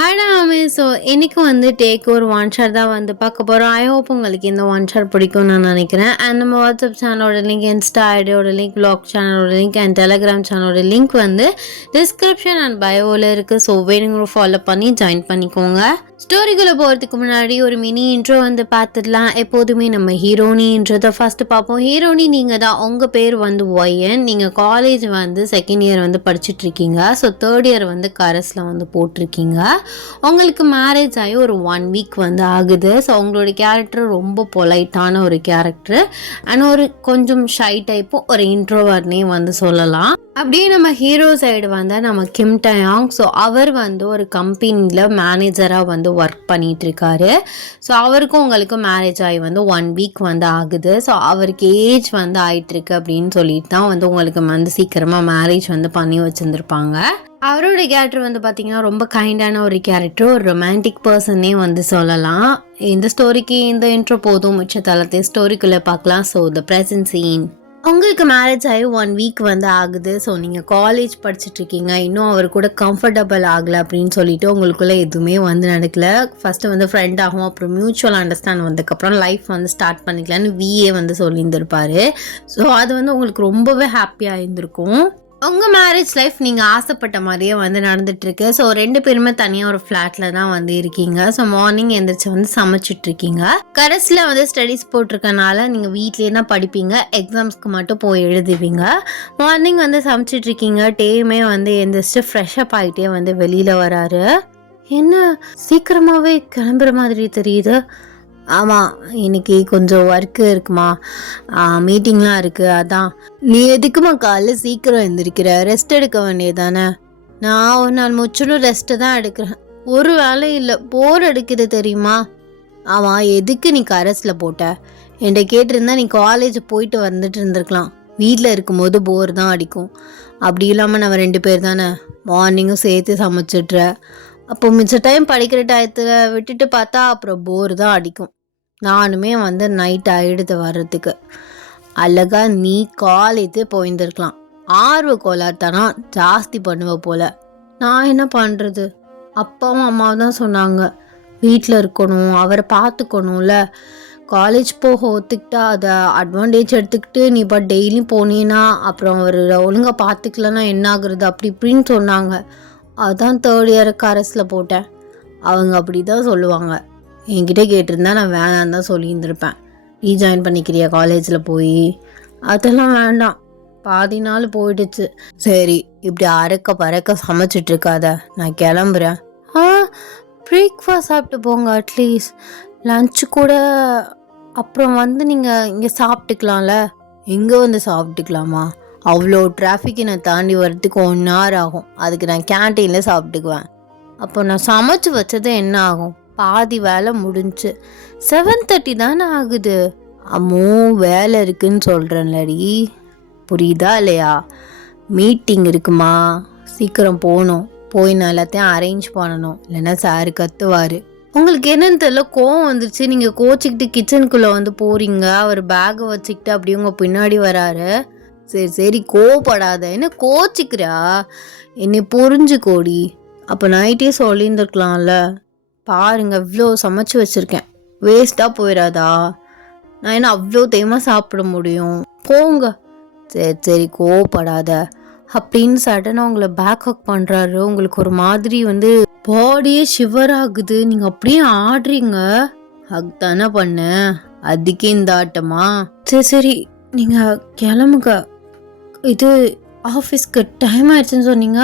Hi so இன்னைக்கு வந்து take ஒரு ஒன் ஷாட் தான் வந்து பார்க்க போகிறோம். ஐ ஹோப் உங்களுக்கு இந்த ஒன் ஷாட் பிடிக்கும்னு நான் நினைக்கிறேன். அண்ட் நம்ம வாட்ஸ்அப் சேனலோட லிங்க், இன்ஸ்டா ஐடியோட லிங்க், பிளாக் சேனலோட லிங்க் அண்ட் டெலிகிராம் சேனலோட லிங்க் வந்து டிஸ்கிரிப்ஷன் அண்ட் பயோவில் இருக்குது. ஸோ வேணுங்கிற ஃபாலோ பண்ணி ஜாயின் பண்ணிக்கோங்க. ஸ்டோரிக்குள்ளே போகிறதுக்கு முன்னாடி ஒரு மினி இன்ட்ரோ வந்து பார்த்துடலாம். எப்போதுமே நம்ம ஹீரோனின்றதை ஃபஸ்ட்டு பார்ப்போம். ஹீரோனி நீங்கள் தான். உங்கள் பேர் வந்து ஒய்என். நீங்கள் காலேஜ் வந்து செகண்ட் இயர் வந்து படிச்சுட்ருக்கீங்க. ஸோ தேர்ட் இயர் வந்து கரஸில் வந்து போட்டிருக்கீங்க. உங்களுக்கு மேரேஜ் ஆகி ஒரு 1 வீக் வந்து ஆகுது. ஸோ உங்களோட கேரக்டர் ரொம்ப பொலைட்டான ஒரு கேரக்டர் அண்ட் ஒரு கொஞ்சம் ஷை டைப்பும் ஒரு இன்ட்ரோவர்னே வந்து சொல்லலாம். அப்படியே நம்ம ஹீரோ சைடு வந்து நம்ம கிம் டயாங். ஸோ அவர் வந்து ஒரு கம்பெனியில் மேனேஜராக வந்து ஒர்க் பண்ணிட்டு இருக்காரு. ஸோ அவருக்கும் உங்களுக்கும் மேரேஜ் ஆகி வந்து 1 வீக் வந்து ஆகுது. ஸோ அவருக்கு ஏஜ் வந்து ஆயிட்டுருக்கு அப்படின்னு சொல்லிட்டு தான் வந்து உங்களுக்கு வந்து சீக்கிரமாக மேரேஜ் வந்து பண்ணி வச்சுருந்துருப்பாங்க. அவரோட கேரக்டர் வந்து பார்த்தீங்கன்னா ரொம்ப கைண்டான ஒரு கேரக்டர், ஒரு ரொமான்டிக் பர்சன்னே வந்து சொல்லலாம். இந்த ஸ்டோரிக்கு இந்த இன்ட்ரோ போதும், மிச்ச தளத்தை ஸ்டோரிக்குள்ளே பார்க்கலாம். So the present scene. உங்களுக்கு மேரேஜ் ஆகி 1 வீக் வந்து ஆகுது. ஸோ நீங்கள் காலேஜ் படிச்சுட்ருக்கீங்க. இன்னும் அவர் கூட கம்ஃபர்டபுள் ஆகலை அப்படின்னு சொல்லிட்டு உங்களுக்குள்ளே எதுவுமே வந்து நடக்கலை. ஃபஸ்ட்டு வந்து ஃப்ரெண்ட் ஆகும், அப்புறம் மியூச்சுவல் அண்டர்ஸ்டாண்ட் வந்ததுக்கப்புறம் லைஃப் வந்து ஸ்டார்ட் பண்ணிக்கலான்னு விஏ வந்து சொல்லியிருந்திருப்பாரு. ஸோ அது வந்து உங்களுக்கு ரொம்பவே ஹாப்பியாக இருந்திருக்கும். உங்கள் மேரேஜ் லைஃப் நீங்கள் ஆசைப்பட்ட மாதிரியே வந்து நடந்துகிட்ருக்கு. ஸோ 2 பேருமே தனியாக ஒரு ஃப்ளாட்டில் தான் வந்து இருக்கீங்க. ஸோ மார்னிங் எழுந்திரிச்சு வந்து சமைச்சிட்ருக்கீங்க. கரஸில் வந்து ஸ்டடீஸ் போட்டிருக்கனால நீங்கள் வீட்லேயே தான் படிப்பீங்க. எக்ஸாம்ஸ்க்கு மட்டும் போய் எழுதுவீங்க. மார்னிங் வந்து சமைச்சிட்ருக்கீங்க. டேயுமே வந்து எழுந்திரிச்சு ஃப்ரெஷ்அப் ஆகிட்டே வந்து வெளியில் வராரு. என்ன சீக்கிரமாகவே கிளம்புற மாதிரி தெரியுது? ஆமாம், இன்னைக்கு கொஞ்சம் ஒர்க்கு இருக்குமா, மீட்டிங்லாம் இருக்குது. அதான். நீ எதுக்குமா காலைல சீக்கிரம் எழுந்திருக்கிற? ரெஸ்ட் எடுக்க வேண்டியதானே? நான் ஒரு நாள் முற்றிலும் ரெஸ்ட்டு தான் எடுக்கிறேன். ஒரு வேலையும் இல்லை, போர் அடிக்குது தெரியுமா? ஆமாம், எதுக்கு நீ கரஸில் போட்ட? என்கிட்ட கேட்டிருந்தா நீ காலேஜ் போயிட்டு வந்துட்டு இருந்திருக்கலாம். வீட்டில் இருக்கும்போது போர் தான் அடிக்கும். அப்படி இல்லாமல் நம்ம 2 பேர் தானே, மார்னிங்கும் சேர்த்து சமைச்சிட்ற. அப்போ மிச்ச டைம் படிக்கிற டயத்தில் விட்டுட்டு பார்த்தா அப்புறம் போர் தான் அடிக்கும். நானுமே வந்து நைட் ஆகிடுது வர்றதுக்கு. அழகா நீ காலேஜ் போயிருந்துருக்கலாம். ஆர்வ கோளாறுத்தனம் ஜாஸ்தி பண்ணுவ போல. நான் என்ன பண்ணுறது? அப்பாவும் அம்மாவும் தான் சொன்னாங்க வீட்டில் இருக்கணும், அவரை பார்த்துக்கணும்ல. காலேஜ் போக ஒத்துக்கிட்டா அதை அட்வான்டேஜ் எடுத்துக்கிட்டு நீ இப்போ டெய்லியும் போனீன்னா அப்புறம் அவர் ஒழுங்காக பார்த்துக்கலன்னா என்ன ஆகுறது அப்படி இப்படின்னு சொன்னாங்க. அதான் தேர்ட் இயர் கரஸில் போட்டேன். அவங்க அப்படி தான் சொல்லுவாங்க. என்கிட்ட கேட்டிருந்தா நான் வேணான்னு தான் சொல்லியிருந்திருப்பேன். ரீஜாயின் பண்ணிக்கிறியா காலேஜில் போய்? அதெல்லாம் வேண்டாம், பாதி நாள் போயிடுச்சு. சரி, இப்படி அறக்க பறக்க சமைச்சிட்ருக்காத, நான் கிளம்புறேன். பிரேக்ஃபாஸ்ட் சாப்பிட்டு போங்க, அட்லீஸ்ட் லஞ்சு கூட. அப்புறம் வந்து நீங்கள் இங்கே சாப்பிட்டுக்கலாம்ல. எங்கே வந்து சாப்பிட்டுக்கலாமா? அவ்வளோ டிராஃபிக்கை நான் தாண்டி வர்றதுக்கு 1 hour ஆகும். அதுக்கு நான் கேன்டீனில் சாப்பிட்டுக்குவேன். அப்போ நான் சமைச்சு வச்சது என்ன ஆகும்? பாதி வேலை முடிஞ்சு 7:30 தானே ஆகுது. அம்மோ, வேலை இருக்குன்னு சொல்கிறேன்லடி, புரியுதா இல்லையா? மீட்டிங் இருக்குமா, சீக்கிரம் போகணும். போய் நான் எல்லாத்தையும் அரேஞ்ச் பண்ணணும், இல்லைன்னா சாரு கத்துவார். உங்களுக்கு என்னன்னு தெரியல, கோவம் வந்துருச்சு. நீங்கள் கோச்சிக்கிட்டு கிச்சனுக்குள்ளே வந்து போகிறீங்க. அவர் பேக்கை வச்சுக்கிட்டு அப்படியே உங்கள் பின்னாடி வராரு. சரி சரி, கோவப்படாத. என்ன கோச்சிக்கிறா? என்னை புரிஞ்சுக்கோடி. அப்போ நைட்டே சொல்லியிருந்துருக்கலாம்ல. பாருங்க, இவ்வளோ சமைச்சு வச்சுருக்கேன், வேஸ்ட்டாக போயிடாதா? நான் என்ன அவ்வளோ தேமாக சாப்பிட முடியும்? போங்க. சரி சரி, கோவப்படாத அப்படின்னு சடனாக உங்களை பேக் ஹக் பண்ணுறாரு. உங்களுக்கு ஒரு மாதிரி வந்து பாடியே ஷிவர் ஆகுது. நீங்கள் அப்படியே ஆடுறீங்க. ஹக் தானே பண்ண, அதுக்கே இந்த ஆட்டமா? சரி சரி, நீங்கள் கிளம்புங்க. இது ஆஃபீஸ்க்கு டைம் ஆயிடுச்சுன்னு சொன்னீங்க.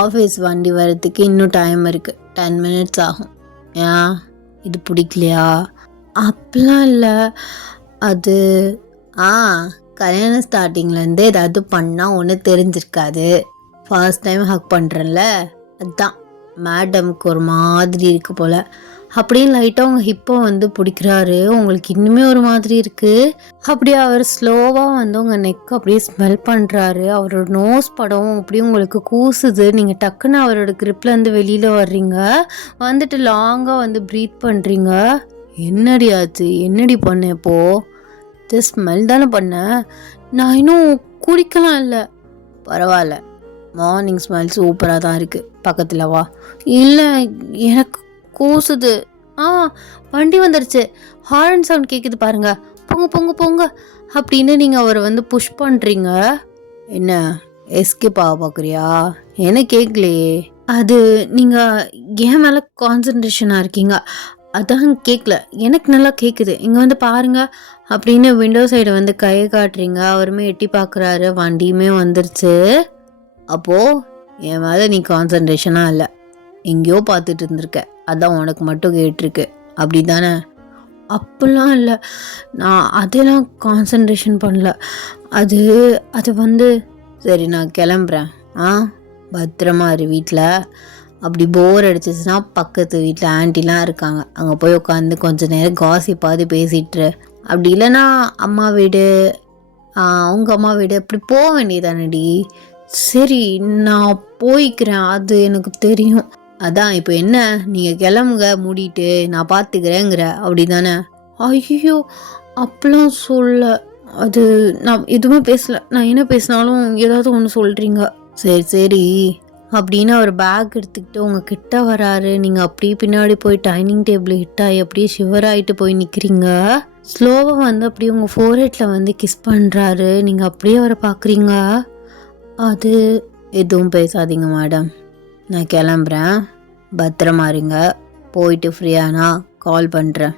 ஆஃபீஸ் வண்டி வர்றதுக்கு இன்னும் டைம் இருக்குது, 10 minutes ஆகும். ஏன், இது பிடிக்கலையா? அப்படிலாம் இல்லை. அது கல்யாண ஸ்டார்டிங்லேருந்து ஏதாவது பண்ணால் ஒன்று தெரிஞ்சிருக்காது. ஃபர்ஸ்ட் டைம் ஹக் பண்ணுறேன்ல, அதுதான் மேடமுக்கு ஒரு மாதிரி இருக்குது போல். அப்படின்னு லைட்டாக உங்கள் ஹிப்பை வந்து பிடிக்கிறாரு. உங்களுக்கு இன்னுமே ஒரு மாதிரி இருக்குது. அப்படியே அவர் ஸ்லோவாக வந்து உங்கள் நெக் அப்படியே ஸ்மெல் பண்ணுறாரு. அவரோட நோஸ் படம் அப்படியே உங்களுக்கு கூசுது. நீங்கள் டக்குன்னு அவரோட கிரிப்லேருந்து வெளியில் வர்றீங்க. வந்துட்டு லாங்காக வந்து ப்ரீத் பண்ணுறீங்க. என்னடி ஆச்சு? என்னடி பண்ணேன் இப்போது? ஜஸ்ட் ஸ்மெல் தானே பண்ணேன், நான் இன்னும் குடிக்கலாம் இல்லை. பரவாயில்ல, மார்னிங் ஸ்மெல் சூப்பராக தான் இருக்குது, பக்கத்தில் வா. இல்லை, எனக்கு கூசுது. ஆ, வண்டி வந்துடுச்சு, ஹார்ன் சவுண்ட் கேட்குது பாருங்க, போங்க போங்க போங்க அப்படின்னு நீங்கள் அவரை வந்து புஷ் பண்ணுறீங்க. என்ன எஸ்கேப் ஆக பார்க்குறியா? என்ன கேட்கலையே. அது நீங்கள் ஏன் மேலே கான்சன்ட்ரேஷனாக இருக்கீங்க, அதான் கேட்கல. எனக்கு நல்லா கேட்குது, இங்கே வந்து பாருங்க அப்படின்னு விண்டோ சைடு வந்து கையை காட்டுறீங்க. அவருமே எட்டி பார்க்குறாரு, வண்டியுமே வந்துருச்சு. அப்போது என் மேலே நீ கான்சன்ட்ரேஷனாக இல்லை, எங்கேயோ பார்த்துட்டு இருந்திருக்க, அதான் உனக்கு மட்டும் கேட்டிருக்கு, அப்படி தானே? அப்படிலாம் இல்லை, நான் அதெல்லாம் கான்சன்ட்ரேஷன் பண்ணல. அது அது வந்து சரி நான் கிளம்புறேன். பத்திரமா இரு வீட்டில். அப்படி போர் அடிச்சிச்சுன்னா பக்கத்து வீட்டில் ஆன்ட்டிலாம் இருக்காங்க, அங்கே போய் உட்காந்து கொஞ்சம் நேரம் காசிப்பாது பேசிட்டுரு. அப்படி இல்லைன்னா அம்மா வீடு, அவங்க அம்மா வீடு அப்படி போக வேண்டியதானடி. சரி நான் போய்க்கிறேன், அது எனக்கு தெரியும். அதான் இப்போ என்ன, நீங்கள் கிளம்புங்க மூடிட்டு, நான் பார்த்துக்கிறேங்கிற, அப்படி தானே? ஐயோ அப்படிலாம் சொல்ல, அது நான் எதுவுமே பேசல. நான் என்ன பேசினாலும் ஏதாவது ஒன்று சொல்கிறீங்க. சரி சரி அப்படின்னு அவர் பேக் எடுத்துக்கிட்டு உங்ககிட்ட வராரு. நீங்கள் அப்படியே பின்னாடி போய் டைனிங் டேபிள் ஹிட் ஆகி அப்படியே ஷிவர் ஆகிட்டு போய் நிற்கிறீங்க. ஸ்லோவாக வந்து அப்படியே உங்கள் ஃபோர்ஹெட்டில் வந்து கிஸ் பண்ணுறாரு. நீங்கள் அப்படியே அவரை பார்க்குறீங்க. அது எதுவும் பேசாதீங்க மேடம், நான் கிளம்புறேன், பத்திரமா இருங்க. போயிட்டு ஃப்ரீயானா கால் பண்ணுறேன்.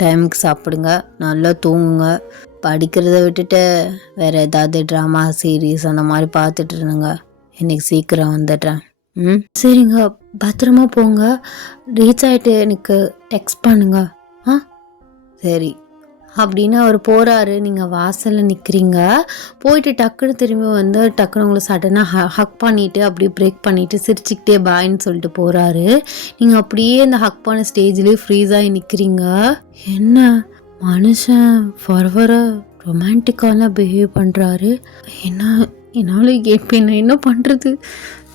டைமுக்கு சாப்பிடுங்க, நல்லா தூங்குங்க. படிக்கிறத விட்டுட்டு வேறு ஏதாவது ட்ராமா சீரீஸ் அந்த மாதிரி பார்த்துட்டு இருந்துங்க. இன்னைக்கு சீக்கிரம் வந்துடுறேன். சரிங்க, பத்திரமா போங்க. ரீச் ஆகிட்டு எனக்கு டெக்ஸ்ட் பண்ணுங்க. சரி அப்படின்னு அவர் போகிறாரு. நீங்கள் வாசலில் நிற்கிறீங்க. போயிட்டு டக்குன்னு திரும்பி வந்து டக்குன்னு உங்களை சடனாக ஹக் பண்ணிவிட்டு அப்படியே பிரேக் பண்ணிவிட்டு சிரிச்சுக்கிட்டே பாய்ன்னு சொல்லிட்டு போகிறாரு. நீங்கள் அப்படியே இந்த ஹக் பண்ண ஸ்டேஜ்லேயே ஃப்ரீஸாகி நிற்கிறீங்க. என்ன மனுஷன் ஃபர்வராக ரொமான்டிக்காலாம் பிஹேவ் பண்ணுறாரு. என்னால் இப்போ நான் என்ன பண்ணுறது?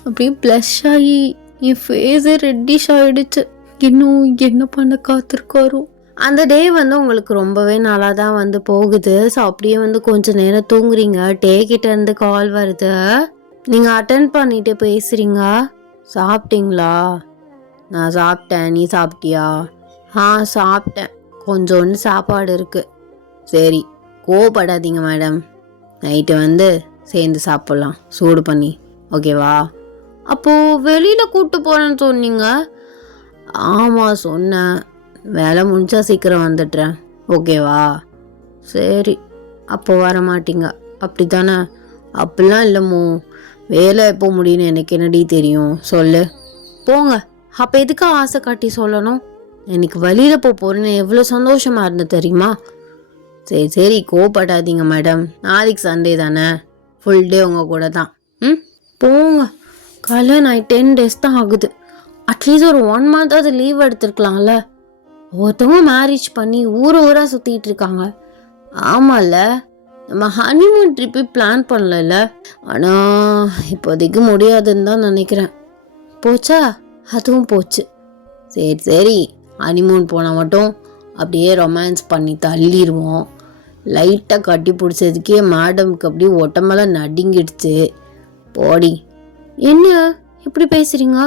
அப்படியே ப்ளஷ் ஆகி என் ஃபேஸே ரெட்டிஷ் ஆகிடுச்சு. இன்னும் என்ன பண்ண காத்திருக்காரோ. அந்த டே வந்து உங்களுக்கு ரொம்பவே நல்லா தான் வந்து போகுது. ஸோ அப்படியே வந்து கொஞ்சம் நேரம் தூங்குறீங்க. டேக்கிட்ட இருந்து கால் வருது. நீங்கள் அட்டன் பண்ணிட்டு பேசுகிறீங்க. சாப்பிட்டீங்களா? நான் சாப்பிட்டேன், நீ சாப்பிட்டியா? சாப்பிட்டேன், கொஞ்சோண்டு சாப்பாடு இருக்குது. சரி கோவப்படாதீங்க மேடம், நைட்டு வந்து சேர்ந்து சாப்பிட்லாம் சூடு பண்ணி, ஓகேவா? அப்போது வெளியில் கூப்பிட்டு போகிறேன்னு சொன்னீங்க. ஆமாம் சொன்னேன், வேலை முடிஞ்சா சீக்கிரம் வந்துடுறேன், ஓகேவா? சரி அப்போ வர மாட்டீங்க அப்படி தானே? அப்படிலாம் இல்லைமோ, வேலை எப்போ முடியும்னு எனக்கு என்னடி தெரியும், சொல்லு. போங்க, அப்போ எதுக்கு ஆசை காட்டி சொல்லணும்? எனக்கு வெளியில் போகிறேன்னு எவ்வளோ சந்தோஷமாக இருந்தது தெரியுமா? சரி சரி கோவப்படாதீங்க மேடம், நாளைக்கு சண்டே தானே, ஃபுல் டே உங்கள் கூட தான். போங்க, கல்யாணம் ஆகி 10 days தான் ஆகுது. அட்லீஸ்ட் ஒரு 1 month அது லீவ் எடுத்துருக்கலாம்ல. ஒருத்தவங்க மேரேஜ் பண்ணி ஊராக சுற்றிட்டு இருக்காங்க. ஆமாம்ல, நம்ம ஹனிமூன் ட்ரிப்பு பிளான் பண்ணல. ஆனால் இப்போதைக்கு முடியாதுன்னு தான் நினைக்கிறேன். போச்சா? அதுவும் போச்சு. சரி சரி ஹனிமூன் போனால் மட்டும் அப்படியே ரொமான்ஸ் பண்ணி தள்ளிடுவோம். லைட்டாக கட்டி பிடிச்சதுக்கே மேடம்க்கு அப்படியே ஒட்டமெல்லாம் நடுங்கிடுச்சு. போடி. என்ன இப்படி பேசுகிறீங்க?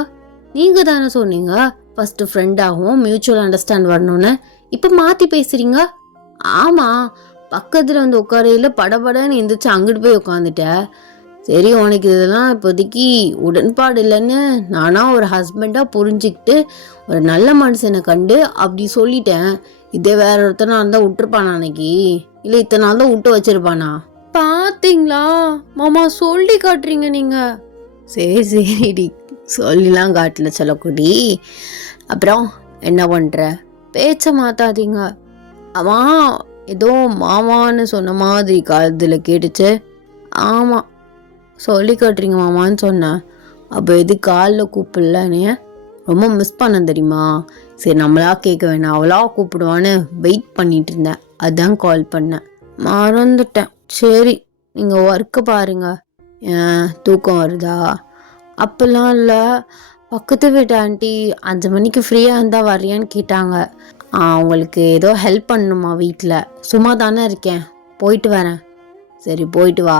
நீங்கள் தானே சொன்னீங்க ஃபஸ்ட்டு ஃப்ரெண்டாகவும் மியூச்சுவல் அண்டர்ஸ்டாண்ட் வரணும்னு. இப்போ மாற்றி பேசுகிறீங்க. ஆமாம், பக்கத்தில் வந்து உட்காரையில் படபடன்னு எந்திரிச்சு அங்கிட்டு போய் உட்காந்துட்டேன். சரி உனக்கு இதெல்லாம் இப்போதைக்கு உடன்பாடு இல்லைன்னு நானாக ஒரு ஹஸ்பண்டாக புரிஞ்சுக்கிட்டு ஒரு நல்ல மனுஷனை கண்டு அப்படி சொல்லிட்டேன். இதே வேற ஒருத்தனா இருந்தால் விட்டுருப்பானா அன்னைக்கு? இல்லை இத்தனை நாள் தான் விட்டு வச்சிருப்பானா? பார்த்தீங்களா மாமா, சொல்லி காட்டுறீங்க நீங்கள். சரி சரிடி, சொல்லிலாம் காட்டல சொல்லக்குடி. அப்புறம் என்ன பண்ணுற? பேச்ச மாற்றாதீங்க. அவன் ஏதோ மாமான்னு சொன்ன மாதிரி காலத்தில் கேட்டுச்சு. ஆமாம் சொல்லி காட்டுறீங்க மாமான்னு சொன்னேன். அப்போ எது காலில் கூப்பிடலன்னு ரொம்ப மிஸ் பண்ண தெரியுமா? சரி நம்மளா கேட்க வேணாம், அவளா கூப்பிடுவான்னு வெயிட் பண்ணிட்டு இருந்தேன், அதான் கால் பண்ணேன், மறந்துட்டேன். சரி நீங்கள் ஒர்க்கு பாருங்க. தூக்கம் வருதா? அப்பெல்லாம் இல்லை, பக்கத்து வீட்டு ஆண்டி 5 மணிக்கு ஃப்ரீயாக இருந்தால் வர்றியான்னு கேட்டாங்க. அவங்களுக்கு ஏதோ ஹெல்ப் பண்ணணுமா வீட்டில். சும்மா தானே இருக்கேன், போயிட்டு வரேன். சரி போயிட்டு வா.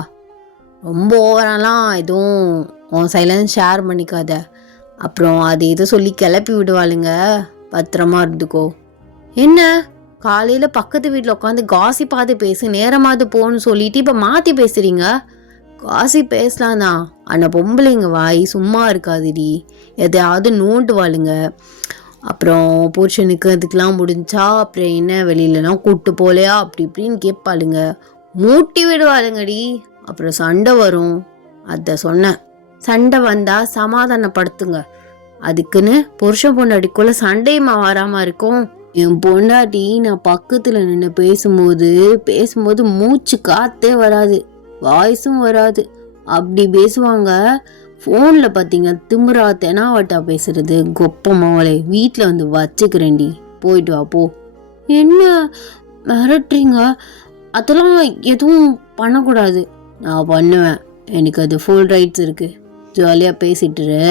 ரொம்ப ஓவராலாம் எதுவும் உன் சைலன்ஸ் ஷேர் பண்ணிக்காத. அப்புறம் அது எதோ சொல்லி கிளப்பி விடுவாளுங்க, பத்திரமா இருந்துக்கோ. என்ன காலையில் பக்கத்து வீட்டில் உட்காந்து காசிப்பாது பேசு, நேரமாவது போன்னு சொல்லிட்டு இப்போ மாற்றி பேசுகிறீங்க? காசி பேசலாம் தான், ஆனால் பொம்பளைங்க வாய் சும்மா இருக்காதுடி, எதையாவது நோண்டுவாளுங்க. அப்புறம் புருஷனுக்கு அதுக்கெலாம் முடிஞ்சா அப்புறம் என்ன வெளியிலலாம் கூப்பிட்டு போலையா அப்படி இப்படின்னு கேட்பாளுங்க, மூட்டி விடுவாளுங்கடி. அப்புறம் சண்டை வரும். அதை சொன்னேன், சண்டை வந்தால் சமாதானப்படுத்துங்க. அதுக்குன்னு புருஷன் பொண்டாட்டிக்குள்ளே சண்டையுமா வராமல் இருக்கும்? என் பொண்டாட்டி நான் பக்கத்தில் நின்று பேசும்போது மூச்சு காத்தே வராது, வாய்ஸும் வராது, அப்படி பேசுவாங்க. ஃபோனில் பார்த்தீங்க திமுறா தெனாவட்டா பேசுறது. கொப்ப மாவளை வீட்டில் வந்து வச்சுக்கிறேன்டி, போயிட்டு வா போ. என்ன மிரட்டுறீங்க? அதெல்லாம் எதுவும் பண்ணக்கூடாது. நான் பண்ணுவேன், எனக்கு அது ஃபுல் ரைட்ஸ் இருக்குது. ஜாலியாக பேசிட்டுரு,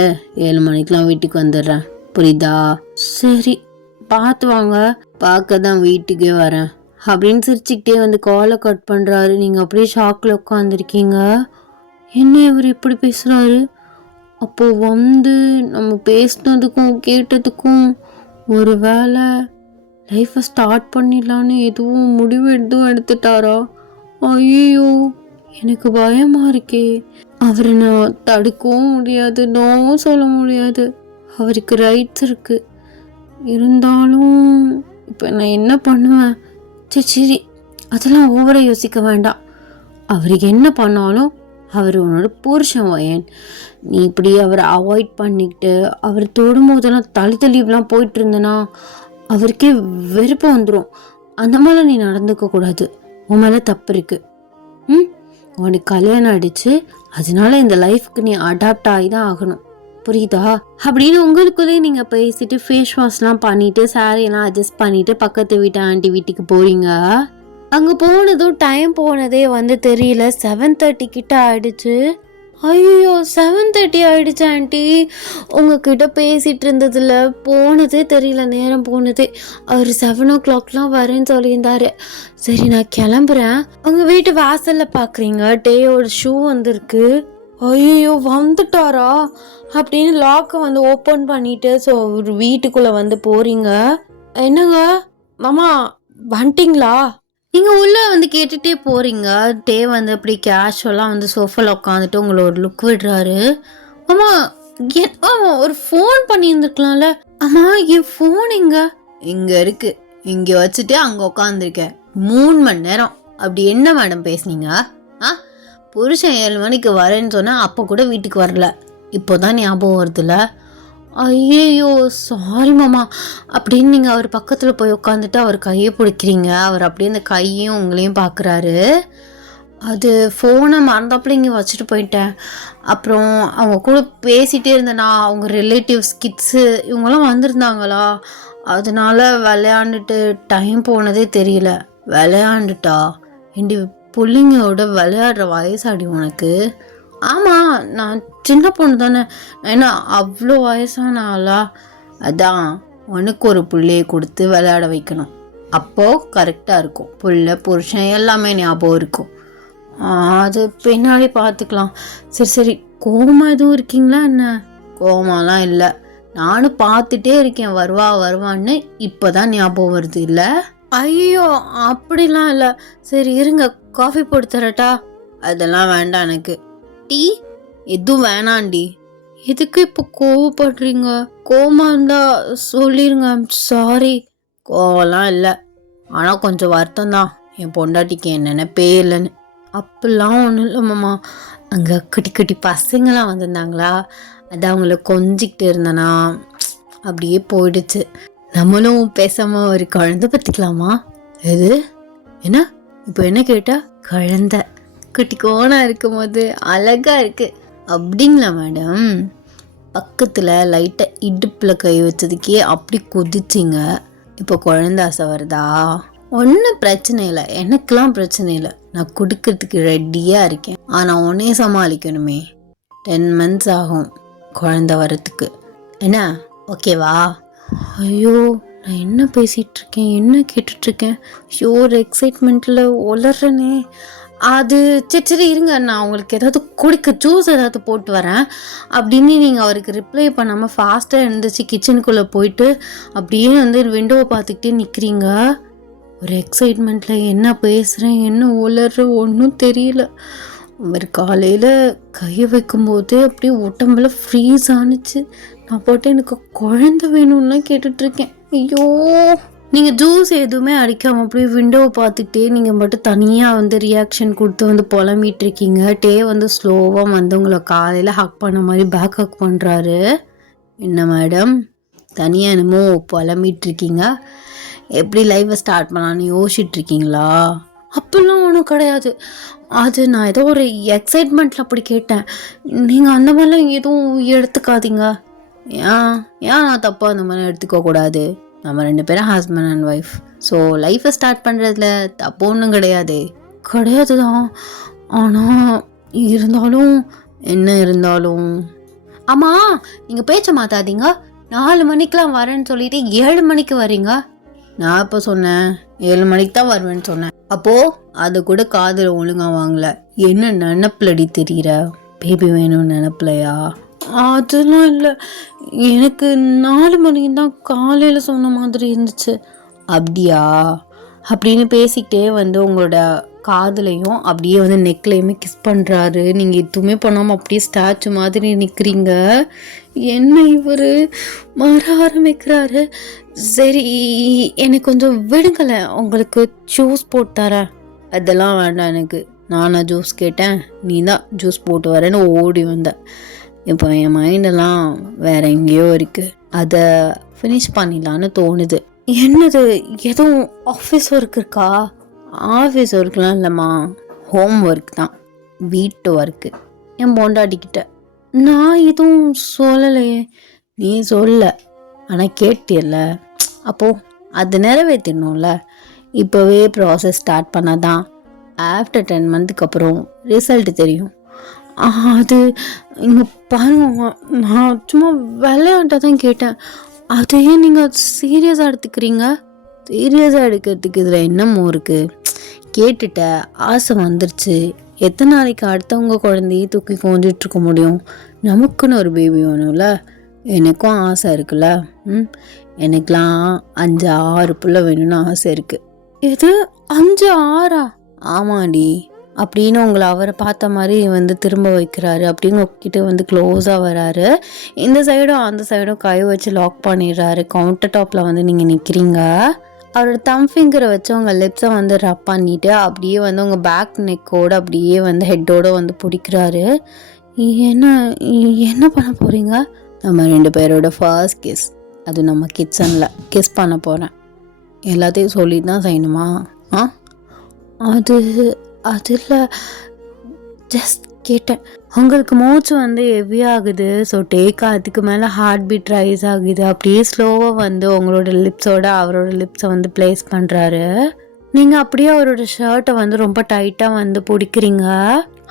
7 மணிக்கெலாம் வீட்டுக்கு வந்துடுறேன், புரியுதா? சரி பார்த்து வாங்க, பார்க்க தான் வீட்டுக்கே வரேன் அப்படின்னு சிரிச்சுக்கிட்டே வந்து காலை கட் பண்ணுறாரு. நீங்கள் அப்படியே ஷாக்கில் உட்காந்துருக்கீங்க. என்ன இவர் இப்படி பேசுகிறாரு? அப்போது வந்து நம்ம பேசினதுக்கும் கேட்டதுக்கும் ஒரு வேளை லைஃப்பை ஸ்டார்ட் பண்ணிடலான்னு எதுவும் முடிவு எடுத்துட்டாரா? ஐயோ எனக்கு பயமாக இருக்கே. அவரை நான் தடுக்கவும் முடியாது, நோவும் சொல்ல முடியாது. அவருக்கு ரைட்ஸ் இருக்குது. இருந்தாலும் இப்போ நான் என்ன பண்ணுவேன்? சரி அதெல்லாம் ஓவராக யோசிக்க வேண்டாம். அவருக்கு என்ன பண்ணாலும் அவர் உன்னோட புருஷன் வயன். நீ இப்படி அவரை அவாய்ட் பண்ணிக்கிட்டு அவர் தொடும்போதெல்லாம் தள்ளிலாம் போயிட்டு இருந்தனா அவருக்கே வெறுப்பு வந்துடும். அந்த மாதிரிலாம் நீ நடந்துக்க கூடாது. உன் மேலே தப்பு இருக்கு. உனக்கு கல்யாணம் ஆயிடுச்சு, அதனால இந்த லைஃப்க்கு நீ அடாப்ட் ஆகி தான் ஆகணும், புரியுதா? அப்படின்னு உங்களுக்குள்ளே நீங்கள் பேசிட்டு ஃபேஸ் வாஷ்லாம் பண்ணிவிட்டு சாரியெல்லாம் அட்ஜஸ்ட் பண்ணிவிட்டு பக்கத்து வீட்டு ஆண்டி வீட்டுக்கு போகிறீங்க. அங்கே போனதும் டைம் போனதே வந்து தெரியல. 7:30 கிட்ட ஆயிடுச்சு. ஐயோ 7:30 ஆயிடுச்சு ஆண்டி. உங்ககிட்ட பேசிகிட்டு இருந்ததில் போனதே தெரியல, நேரம் போனதே. அவர் 7 o'clockலாம் வரேன்னு சொல்லியிருந்தாரு. சரி நான் கிளம்புறேன். உங்கள் வீட்டு வாசலில் பார்க்குறீங்க டேயோட ஷூ வந்திருக்கு. ஐயோ வந்துட்டாரா அப்படின்னு லாக்கை வந்து ஓப்பன் பண்ணிவிட்டு ஸோ ஒரு வீட்டுக்குள்ளே வந்து போகிறீங்க. என்னங்க மாமா வந்துட்டிங்களா? நீங்கள் உள்ளே வந்து கேட்டுகிட்டே போகிறீங்க. டே வந்து அப்படி கேஷுவலாக வந்து சோஃபாவில் உட்காந்துட்டு உங்களை ஒரு லுக் விடுறாரு. ஆமா ஒரு ஃபோன் பண்ணியிருந்துருக்கலாம்ல. ஆமாம் என் ஃபோன் இங்கே இருக்கு, இங்கே வச்சுட்டு அங்கே உட்காந்துருக்கேன் 3 மணி நேரம். அப்படி என்ன மேடம் பேசுனீங்க? புருஷன் 7 மணிக்கு வரேன்னு சொன்னால் அப்போ கூட வீட்டுக்கு வரல, இப்போ தான் ஞாபகம் வருதுல்ல? ஐயோ சாரி மாமா அப்படின்னு நீங்கள் அவர் பக்கத்தில் போய் உட்காந்துட்டு அவர் கையை பிடிக்கிறீங்க. அவர் அப்படியே அந்த கையையும் உங்களையும் பார்க்குறாரு. அது ஃபோனை மறந்தாப்புல இங்கே வச்சுட்டு போயிட்டேன். அப்புறம் அவங்க கூட பேசிகிட்டே இருந்தேனா, அவங்க ரிலேட்டிவ்ஸ் கிட்ஸு இவங்கெல்லாம் வந்திருந்தாங்களா, அதனால விளையாண்டுட்டு டைம் போனதே தெரியல. விளையாண்டுட்டா இண்டி பிள்ளைங்களோட விளையாடுற வயசாடி உனக்கு? ஆமாம் நான் சின்ன பொண்ணு தானே, ஏன்னா அவ்வளோ வயசான ஆளா? அதான் உனக்கு ஒரு பிள்ளையை கொடுத்து விளையாட வைக்கணும், அப்போது கரெக்டாக இருக்கும். புள்ள புருஷன் எல்லாமே ஞாபகம் இருக்கும். அது பின்னாடி பார்த்துக்கலாம். சரி கோவமாக எதுவும் இருக்கீங்களா என்ன? கோவமாலாம் இல்லை, நானும் பார்த்துட்டே இருக்கேன் வருவான்னு, இப்போ தான் ஞாபகம் வருது இல்லை? ஐயோ அப்படிலாம் இல்லை. சரி இருங்க காஃபி போட்டு தரட்டா? அதெல்லாம் வேண்டாம் எனக்கு. டீ எதுவும் வேணாண்டி. எதுக்கு இப்போ கோவப்படுறீங்க? கோவமாக இருந்தால் சொல்லிடுங்க, ஐம் சாரி. கோவம்லாம் இல்லை, ஆனால் கொஞ்சம் வருத்தம் தான் என் பொண்டாட்டிக்கு என்ன நினைப்பே இல்லைன்னு. அப்படிலாம் ஒன்றும் இல்லை மாமா. அங்கே குட்டி பசங்களாம் வந்திருந்தாங்களா, அது அவங்கள கொஞ்சிக்கிட்டு இருந்தேனா அப்படியே போயிடுச்சு. நம்மளும் பேசாமல் ஒரு குழந்தை பற்றிக்கலாமா? எது என்ன இப்போ என்ன கேட்டா? குழந்தை குட்டி கோணா இருக்கும் போது அழகாக இருக்குது அப்படிங்களா மேடம்? பக்கத்தில் லைட்டாக இடுப்பில் கை வச்சதுக்கே அப்படி கொதிச்சிங்க. இப்போ குழந்தை ஆசை வருதா? ஒன்றும் பிரச்சனை இல்லை, எனக்கெலாம் பிரச்சனை இல்லை, நான் கொடுக்கறதுக்கு ரெடியாக இருக்கேன். ஆனால் உன்னே சமாளிக்கணுமே. 10 months ஆகும் குழந்தை வரத்துக்கு. என்ன ஓகேவா? ஐயோ நான் என்ன பேசிகிட்ருக்கேன், என்ன கேட்டுட்ருக்கேன்? ஐயோ ஒரு எக்ஸைட்மெண்ட்டில் உளறனே. அது சரி சரி இருங்க, நான் உங்களுக்கு ஏதாவது குடிக்க ஜூஸ் ஏதாவது போட்டு வரேன் அப்படின்னு நீங்கள் அவருக்கு ரிப்ளை பண்ணாமல் ஃபாஸ்ட்டாக எழுந்துச்சு கிச்சனுக்குள்ளே போயிட்டு அப்படியே வந்து விண்டோவை பார்த்துக்கிட்டே நிற்கிறீங்க. ஒரு எக்ஸைட்மெண்ட்டில் என்ன பேசுகிறேன் என்ன உளர்ற ஒன்றும் தெரியல. அவர் காலையில் கையை வைக்கும்போது அப்படியே உடம்புல ஃப்ரீஸ் ஆனிச்சு. நான் போட்டு எனக்கு குழந்தை வேணும்லாம் கேட்டுட்ருக்கேன். ஐயோ, நீங்கள் ஜூஸ் எதுவுமே அடிக்காமல் அப்படியே விண்டோவை பார்த்துக்கிட்டே நீங்கள் மட்டும் தனியாக வந்து ரியாக்ஷன் கொடுத்து வந்து புலம்பிட்டு இருக்கீங்க. டே வந்து ஸ்லோவாக வந்து உங்களை காலையில் ஹக் பண்ண மாதிரி பேக் ஹக் பண்ணுறாரு. என்ன மேடம் தனியாக என்னமோ புலம்பிட்டு இருக்கீங்க, எப்படி லைஃப்பை ஸ்டார்ட் பண்ணலான்னு யோசிச்சுட்டு இருக்கீங்களா? அப்படிலாம் ஒன்றும் கிடையாது, அது நான் ஏதோ ஒரு எக்ஸைட்மெண்ட்டில் அப்படி கேட்டேன். நீங்கள் அந்த மாதிரிலாம் எதுவும் எடுத்துக்காதீங்க. ஏன் ஏன் நான் தப்பாக அந்த மாதிரி எடுத்துக்க கூடாது? நம்ம 2 பேரும் ஹஸ்பண்ட் அண்ட் ஒய்ஃப். ஸோ லைஃப்பை ஸ்டார்ட் பண்ணுறதுல தப்பு ஒன்றும் கிடையாது. கிடையாது தான், ஆனால் இருந்தாலும் என்ன இருந்தாலும். ஆமாம், நீங்கள் பேச்ச மாற்றாதீங்க. 4 மணிக்கெலாம் வரேன்னு சொல்லிட்டு 7 மணிக்கு வரீங்க. நான் இப்போ சொன்னேன் 7 மணிக்கு தான் வருவேன்னு சொன்னேன். அப்போது அது கூட காதில் ஒழுங்காக வாங்கல. என்ன நினப்பிலடி தெரிகிற? பேபி வேணும்னு நினப்பிலையா? அதெல்லாம் இல்லை, எனக்கு 4 மணிக்கு தான் காலையில் சொன்ன மாதிரி இருந்துச்சு. அப்படியா? அப்படின்னு பேசிக்கிட்டே வந்து உங்களோட காதுலையும் அப்படியே வந்து நெக்லையுமே கிஸ் பண்ணுறாரு. நீங்கள் எதுவுமே பண்ணாமல் அப்படியே ஸ்டாச்சு மாதிரி நிற்கிறீங்க. என்ன இவர் வர ஆரம்பிக்கிறாரு. சரி எனக்கு கொஞ்சம் விடுங்கலை, உங்களுக்கு ஜூஸ் போட்டு தரேன். அதெல்லாம் வேண்டாம் எனக்கு, நானா ஜூஸ் கேட்டேன், நீ தான் ஜூஸ் போட்டு வரேன்னு ஓடி வந்த. இப்போ என் மைண்டெல்லாம் வேற எங்கேயோ இருக்குது, அதை ஃபினிஷ் பண்ணிடலான்னு தோணுது. என்னது, எதுவும் ஆஃபீஸ் ஒர்க் இருக்கா? ஆஃபீஸ் ஒர்க்லாம் இல்லைம்மா, ஹோம் ஒர்க் தான், வீட்டு ஒர்க்கு. என் பொண்டாட்டிக்கிட்ட நான் எதுவும் சொல்லலையே. நீ சொல்ல, ஆனால் கேட்டியல்ல, அப்போது அது நிறைவேற்றணும்ல. இப்போவே ப்ராசஸ் ஸ்டார்ட் பண்ணாதான் ஆஃப்டர் 10 மந்த்துக்கு அப்புறம் ரிசல்ட் தெரியும். அது இங்கே பாருங்க, நான் சும்மா விளையாட்ட தான் கேட்டேன், அதையே நீங்கள் சீரியஸாக எடுத்துக்கிறீங்க. சீரியஸாக எடுக்கிறதுக்கு இதில் என்னமோ இருக்குது? கேட்டுட்ட, ஆசை வந்துருச்சு, எத்தனை நாளைக்கு அடுத்தவங்க குழந்தையை தூக்கி கொஞ்சிட்ருக்க முடியும்? நமக்குன்னு ஒரு பேபி வேணும்ல. எனக்கும் ஆசை இருக்குல்ல. எனக்கெலாம் 5-6 பிள்ளை வேணும்னு ஆசை இருக்குது. எது 5-6? ஆமாண்டி அப்படின்னு உங்களை அவரை பார்த்த மாதிரி வந்து திரும்ப வைக்கிறாரு. அப்படின்னு உங்ககிட்ட வந்து க்ளோஸாக வராரு. இந்த சைடும் அந்த சைடும் கை வச்சு லாக் பண்ணிடுறாரு. கவுண்டர் டாப்பில் வந்து நீங்கள் நிற்கிறீங்க. அவரோட தம் ஃபிங்கரை வச்சு உங்கள் லிப்ஸை வந்து ரப் பண்ணிவிட்டு அப்படியே வந்து உங்கள் பேக் நெக்கோடு அப்படியே வந்து ஹெட்டோடு வந்து பிடிக்கிறாரு. என்ன என்ன பண்ண போகிறீங்க? நம்ம 2 பேரோட ஃபர்ஸ்ட் கிஸ், அது நம்ம கிச்சனில் கிஸ் பண்ண போகிறேன். எல்லாத்தையும் சொல்லி தான் செய்யணுமா? அது அதில் ஜஸ்ட் கேட்டேன். உங்களுக்கு மூச்சு வந்து ஹெவி ஆகுது, ஸோ டேக்கா அதுக்கு மேலே ஹார்ட் பீட் ரைஸ் ஆகுது. அப்படியே ஸ்லோவாக வந்து உங்களோட லிப்ஸோட அவரோட லிப்ஸை வந்து ப்ளேஸ் பண்ணுறாரு. நீங்கள் அப்படியே அவரோட ஷர்ட்டை வந்து ரொம்ப டைட்டாக வந்து பிடிக்கிறீங்க.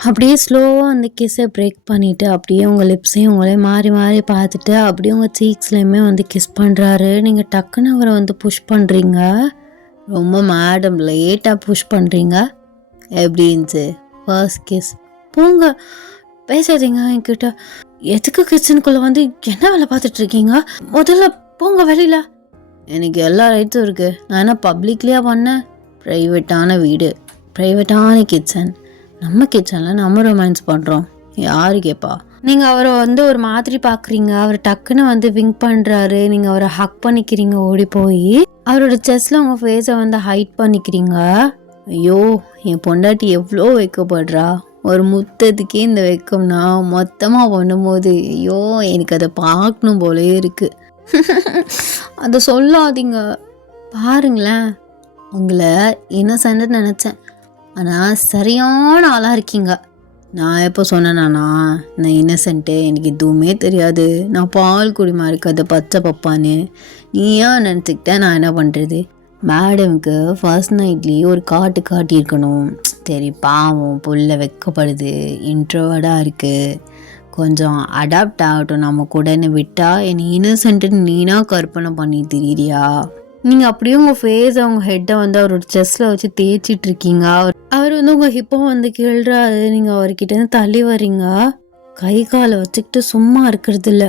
அப்படியே ஸ்லோவாக வந்து கிஸ்ஸை பிரேக் பண்ணிவிட்டு அப்படியே உங்கள் லிப்ஸையும் உங்களே மாறி மாறி பார்த்துட்டு அப்படியே உங்கள் சீக்ஸ்லேயுமே வந்து கிஸ் பண்ணுறாரு. நீங்கள் டக்குன்னு அவரை வந்து புஷ் பண்ணுறீங்க. ரொம்ப மேடம் லேட்டாக புஷ் பண்ணுறீங்க. எப்படி இருந்துச்சு ஃபர்ஸ்ட் கிஸ்? போங்க, பேசாதீங்க என்கிட்ட. எதுக்கு கிச்சனுக்குள்ளே வந்து என்ன வேலை பார்த்துட்ருக்கீங்க? முதல்ல போங்க வெளியில். எனக்கு எல்லா ரைட்ஸும் இருக்குது. நான் என்ன பப்ளிக்லேயே பண்ணேன்? ப்ரைவேட்டான வீடு, ப்ரைவேட்டான கிச்சன். நம்ம கிச்சனில் நம்ம ரொமான்ஸ் பண்ணுறோம், யாரு கேட்பா? நீங்கள் அவரை வந்து ஒரு மாதிரி பார்க்குறீங்க. அவர் டக்குன்னு வந்து விங்க் பண்ணுறாரு. நீங்கள் அவரை ஹக் பண்ணிக்கிறீங்க ஓடி போய். அவரோட செஸ்ட்டில் உங்கள் ஃபேஸை வந்து ஹைட் பண்ணிக்கிறீங்க. ஐயோ, என் பொண்டாட்டி எவ்வளோ வைக்கப்படுறா. ஒரு முத்தத்துக்கே இந்த வெக்கம்னா மொத்தமாக பண்ணும்போது ஐயோ எனக்கு அதை பார்க்கணும் போலே இருக்குது. அதை சொல்லாதீங்க. பாருங்களேன், உங்களை இன்னசென்ட் நினச்சேன், ஆனால் சரியான ஆளாக இருக்கீங்க. நான் எப்போ சொன்னேன்னா நான் இன்னசென்ட்டு, எனக்கு எதுவுமே தெரியாது, நான் பால் குடி மாதிரி இருக்காது பச்சை பப்பான்னு நீ ஏன் நினச்சிக்கிட்டேன்? நான் என்ன பண்ணுறது? மேடமுக்கு ஃபர்ஸ்ட் நைட்லேயே ஒரு காட்டியிருக்கணும். சரி பாவம் புள்ள வெக்கப்படுது, இன்ட்ரோவர்டாக இருக்குது, கொஞ்சம் அடாப்ட் ஆகட்டும் நம்ம கூடன்னு விட்டால் என்னை இன்னசென்ட்டுன்னு நீனா கற்பனை பண்ணி திரியா? நீங்கள் அப்படியே உங்கள் ஃபேஸை உங்கள் ஹெட்டை வந்து அவரோட செஸ்ட்டில் வச்சு தேய்ச்சிட்ருக்கீங்க. அவர் அவர் வந்து உங்கள் ஹிப்போ வந்து கிள்றாரு. நீங்கள் அவர்கிட்டேருந்து தள்ளி வரீங்க. கை காலை வச்சுக்கிட்டு சும்மா இருக்கிறது இல்லை.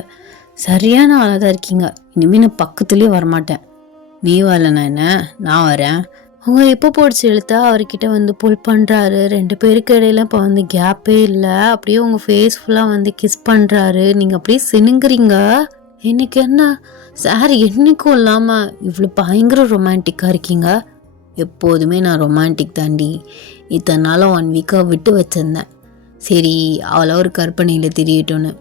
சரியான ஆளாக தான் இருக்கீங்க. இனிமேல் நான் பக்கத்துலேயே வரமாட்டேன். நீ வரலண்ணா என்ன, நான் வரேன். அவங்க எப்போ போடிச்சு இழுத்தா அவர்கிட்ட வந்து புல் பண்ணுறாரு. 2 பேருக்கு இடையில இப்போ வந்து கேப்பே இல்லை. அப்படியே உங்கள் ஃபேஸ் ஃபுல்லாக வந்து கிஸ் பண்ணுறாரு. நீங்கள் அப்படியே சினுங்குறீங்க. இன்னைக்கு என்ன சார் என்னைக்கும் இல்லாமல் இவ்வளோ பயங்கர ரொமான்டிக்காக இருக்கீங்க. எப்போதுமே நான் ரொமான்டிக் தாண்டி. இத்தனை நாளும் 1 வீக்காக விட்டு வச்சுருந்தேன். சரி அவ்வளோ ஒரு கற்பனையில் தெரியட்டும்னு.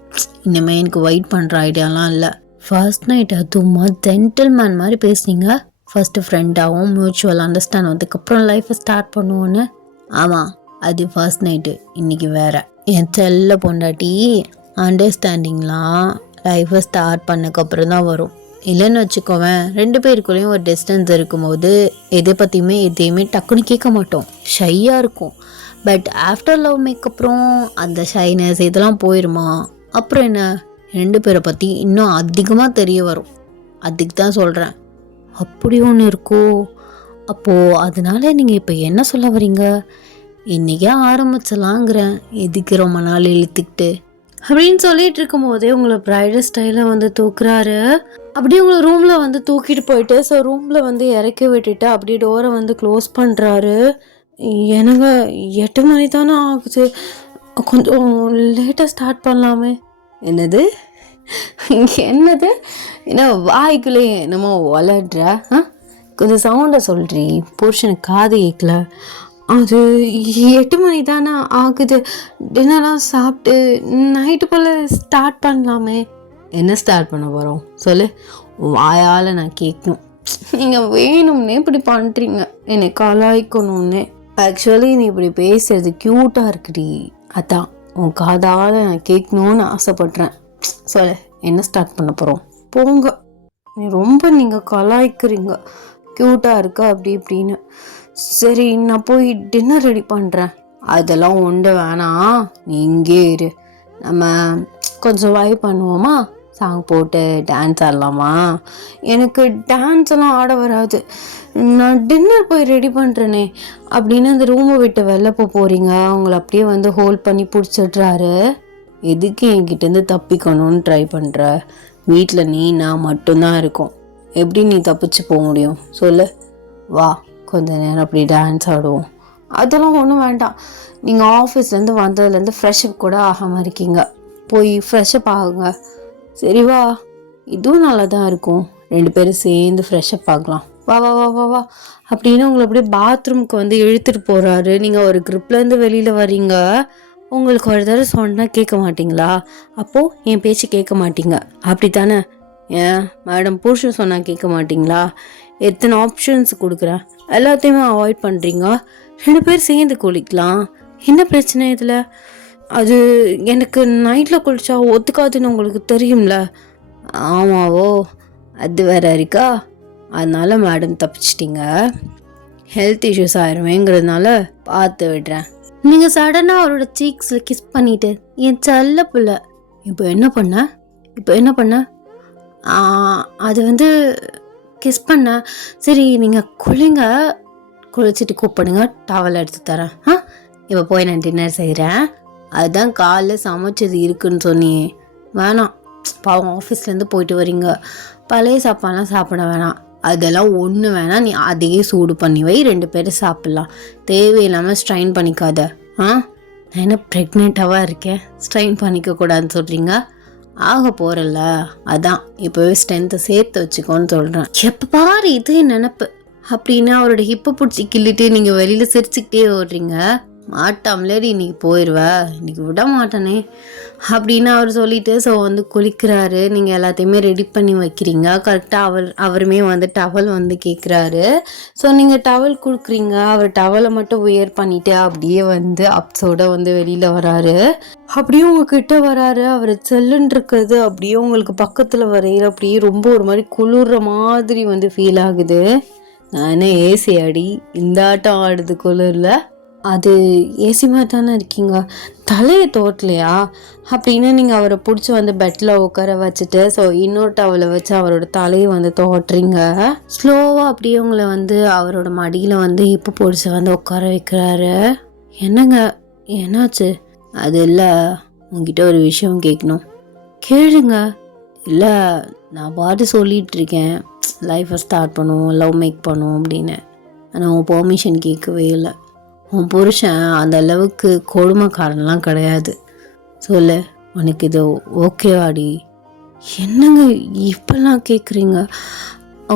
இனிமே எனக்கு வெயிட் பண்ணுற ஐடியாலாம் இல்லை. ஃபர்ஸ்ட் நைட் அதுமா ஜென்டில்மேன் மாதிரி பேசுனீங்க. ஃபர்ஸ்ட் ஃப்ரெண்டாகவும் மியூச்சுவல் அண்டர்ஸ்டாண்ட் வந்ததுக்கப்புறம் லைஃப்பை ஸ்டார்ட் பண்ணுவோன்னு. ஆமாம், அது ஃபர்ஸ்ட் நைட்டு. இன்றைக்கி வேற. என் செல்ல பொண்டாட்டி அண்டர்ஸ்டாண்டிங்லாம் லைஃப்பை ஸ்டார்ட் பண்ணக்கப்புறம் தான் வரும். இல்லைன்னு வச்சுக்கோவேன், 2 பேருக்குள்ளேயும் ஒரு டிஸ்டன்ஸ் இருக்கும்போது எதை பற்றியுமே எதையுமே டக்குன்னு கேட்க மாட்டோம். ஷையாக இருக்கும். பட் ஆஃப்டர் லவ் மேக்கப்புறம் அந்த ஷைனஸ் இதெல்லாம் போயிடுமா? அப்புறம் என்ன, 2 பேரை பற்றி இன்னும் அதிகமாக தெரிய வரும். அதுக்கு தான் சொல்கிறேன். அப்படி ஒன்று இருக்கோ? அப்போது அதனால நீங்கள் இப்போ என்ன சொல்ல வரீங்க? இன்றைக்கே ஆரம்பிச்சலாங்கிறேன். எதுக்கு ரொம்ப நாள் இழுத்துக்கிட்டு அப்படின்னு சொல்லிட்டு இருக்கும் போதே உங்களை பிரைடல் ஸ்டைலில் வந்து தூக்குறாரு. அப்படியே உங்களை ரூமில் வந்து தூக்கிட்டு போயிட்டு ஸோ ரூமில் வந்து இறக்கி விட்டுட்டு அப்படியே டோரை வந்து க்ளோஸ் பண்ணுறாரு. எனக்கு 8 மணி தானே ஆகுது, கொஞ்சம் லேட்டாக ஸ்டார்ட் பண்ணலாமே. என்னது என்னது என்ன வாய்க்குள்ளே என்னமோ வளர்ற? கொஞ்சம் சவுண்டை சொல்கிறீ, புருஷனுக்கு காது கேட்கல. அது 8 மணி தானே ஆகுது, டின்னர்லாம் சாப்பிட்டு நைட்டு போல் ஸ்டார்ட் பண்ணலாமே. என்ன ஸ்டார்ட் பண்ண போகிறோம் சொல்லு, வாயால் நான் கேட்கணும். நீங்கள் வேணும்னே இப்படி பண்ணுறீங்க, என்னை கலாய்க்கணும்னு. ஆக்சுவலி நீ இப்படி பேசுறது க்யூட்டாக இருக்குடி, அதான் உன் காதால் நான் கேட்கணுன்னு ஆசைப்பட்றேன். சொல்லு, என்ன ஸ்டார்ட் பண்ண போகிறோம்? போங்க, நீங்கள் கலாய்க்கிறீங்க, க்யூட்டாக இருக்கா அப்படி இப்படின்னு. சரி நான் போய் டின்னர் ரெடி பண்ணுறேன். அதெல்லாம் ஒன்று வேணாம், நீ இங்கே இரு. நம்ம கொஞ்சம் வைப் பண்ணுவோமா? சாங் போட்டு டான்ஸ் ஆடலாமா? எனக்கு டான்ஸ் எல்லாம் ஆட வராது, நான் டின்னர் போய் ரெடி பண்ணுறேனே அப்படின்னு அந்த ரூமை விட்டு வெளில போகிறீங்க. அவங்கள அப்படியே வந்து ஹோல்ட் பண்ணி பிடிச்சிடுறாரு. எதுக்கு என்கிட்டேருந்து தப்பிக்கணும்னு ட்ரை பண்ணுற? வீட்டில் நீ நான் மட்டும்தான் இருக்கோம், எப்படி நீ தப்பிச்சு போக முடியும் சொல்லு? வா கொஞ்ச நேரம் அப்படி டான்ஸ் ஆடுவோம். அதெல்லாம் ஒன்றும் வேண்டாம், நீங்கள் ஆஃபீஸ்லேருந்து வந்ததுலேருந்து ஃப்ரெஷ்அப் கூட ஆகாமல் இருக்கீங்க, போய் ஃப்ரெஷ்அப் ஆகுங்க. சரி வா, இதுவும் நல்லா தான் இருக்கும், 2 பேரும் சேர்ந்து ஃப்ரெஷ்அப் ஆகலாம். வா வா வா வா வா அப்படின்னு உங்களை அப்படியே பாத்ரூமுக்கு வந்து இழுத்துட்டு போகிறாரு. நீங்கள் ஒரு க்ரூப்லேருந்து வெளியில் வரீங்க. உங்களுக்கு ஒரு தடவை சொன்னால் கேட்க மாட்டிங்களா? அப்போது என் பேச்சு கேட்க மாட்டீங்க அப்படி தானே? ஏன் மேடம் புருஷன் சொன்னால் கேட்க மாட்டிங்களா? எத்தனை ஆப்ஷன்ஸ் கொடுக்குறேன், எல்லாத்தையுமே அவாய்ட் பண்ணுறீங்க. 2 பேர் சேர்ந்து குளிக்கலாம், என்ன பிரச்சனை இதில்? அது எனக்கு நைட்டில் குளிச்சா ஒத்துக்காதுன்னு உங்களுக்கு தெரியும்ல. ஆமாவோ, அது வேற இருக்கா? அதனால மேடம் தப்பிச்சிட்டிங்க. ஹெல்த் இஷ்யூஸ் ஆயிருமேங்கிறதுனால பார்த்து விடுறேன். நீங்கள் சடனாக அவரோட சீக்ஸில் கிஸ் பண்ணிவிட்டு என் செல்ல பிள்ளை இப்போ என்ன பண்ண? அது வந்து கிஸ் பண்ண. சரி நீங்கள் குளிச்சுட்டு கூப்பிடுங்க, டவல் எடுத்து தரேன். இப்போ போய் நான் டின்னர் செய்கிறேன். அதுதான் காலைல சமைச்சது இருக்குன்னு சொன்னியே. வேணாம், பாவம் ஆஃபீஸ்லேருந்து போயிட்டு வரீங்க, பழைய சாப்பாடெலாம் சாப்பிட வேணாம். அதெல்லாம் ஒன்று வேணாம், நீ அதையே சூடு பண்ணி வை, 2 பேரும் சாப்பிட்லாம். தேவையில்லாமல் ஸ்ட்ரெயின் பண்ணிக்காத. நான் என்ன ப்ரெக்னெண்ட்டாக இருக்கேன், ஸ்ட்ரெயின் பண்ணிக்க கூடாதுன்னு சொல்கிறீங்க? ஆக போகிறல்ல, அதான் இப்போவே ஸ்ட்ரென்த்தை சேர்த்து வச்சுக்கோன்னு சொல்கிறேன். எப்போ பாரு இது நினப்பு அப்படின்னு அவரோட ஹிப்பை பிடிச்சி கிள்ளிட்டு நீங்கள் வெளியில் சிரிச்சுக்கிட்டே ஓடுறீங்க. மாட்டாமலேடி இன்னைக்கு போயிடுவ, இன்னைக்கு விட மாட்டானே அப்படின்னு அவர் சொல்லிட்டு ஸோ வந்து குளிக்கிறாரு. நீங்கள் எல்லாத்தையுமே ரெடி பண்ணி வைக்கிறீங்க. கரெக்டாக அவருமே வந்து டவல் வந்து கேட்குறாரு. ஸோ நீங்கள் டவல் கொடுக்குறீங்க. அவர் டவலை மட்டும் உயர் பண்ணிவிட்டு அப்படியே வந்து அப்ஸோட வந்து வெளியில் வராரு. அப்படியே உங்ககிட்ட வராரு. அவர் செல்லுன்னு இருக்கிறது அப்படியே உங்களுக்கு பக்கத்தில் வரையிற அப்படியே ரொம்ப ஒரு மாதிரி குளிர்ற மாதிரி வந்து ஃபீல் ஆகுது. நான் என்ன ஏசி அடி இந்த ஆட்டம் ஆடுது குளிரில்? அது ஏசி மாதிரி தானே இருக்கீங்க, தலையை தோட்டலையா அப்படின்னு நீங்கள் அவரை பிடிச்சி வந்து பெட்டில் உட்கார வச்சுட்டு ஸோ இன்னொரு டவலை வச்சு அவரோட தலையை வந்து தோட்டுறீங்க. ஸ்லோவாக அப்படியே உங்களை வந்து அவரோட மடியில் வந்து இப்போ பிடிச்சி வந்து உட்கார வைக்கிறாரு. என்னங்க என்னாச்சு? அது இல்லை, உங்ககிட்ட ஒரு விஷயம் கேட்கணும். கேளுங்க. இல்லை, நான் பாட்டு சொல்லிகிட்டு இருக்கேன் லைஃப்பை ஸ்டார்ட் பண்ணுவோம், லவ் மேக் பண்ணுவோம் அப்படின்னு. ஆனால் உன் பெர்மிஷன் கேட்கவே இல்லை. உன் புருஷன் அந்த அளவுக்கு கொடுமைக்காரன்லாம் கிடையாது. சொல்லு, உனக்கு இது ஓகேவாடி? என்னங்க இப்பெல்லாம் கேட்குறீங்க?